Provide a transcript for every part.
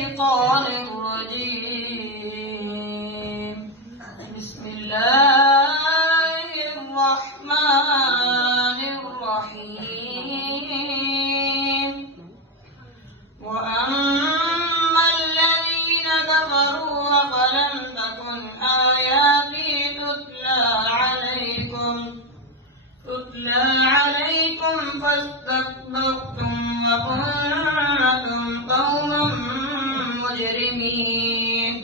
الشيطان الرجيم. بسم الله الرحمن الرحيم. وأما الذين كفروا فلم تكن آياتي تتلى عليكم فاستكبرتم وكنتم قوما مجرمين.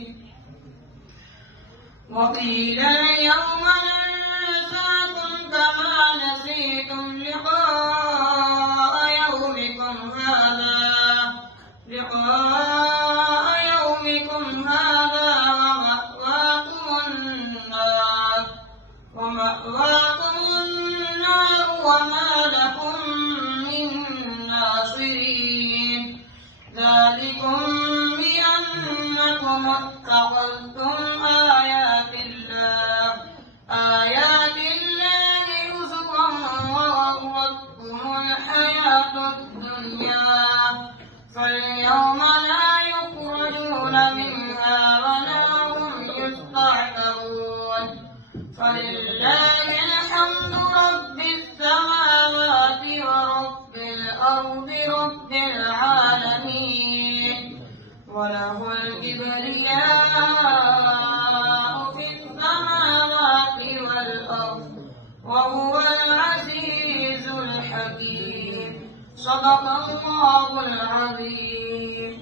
وقيل اليوم ننساكم كما نسيتم لقاء يومكم هذا ومأواكم النار وما لكم من ناصرين. ذلكم بأنكم اتخذتم آيات الله هزوا وغرتكم الحياة الدنيا فاليوم لا يخرجون منها ولا هم يستعتبون. فلله الحمد رب السماوات ورب الأرض رب العالمين. وله الكبرياء في السماوات والأرض وهو العزيز الحكيم. صدق الله العظيم.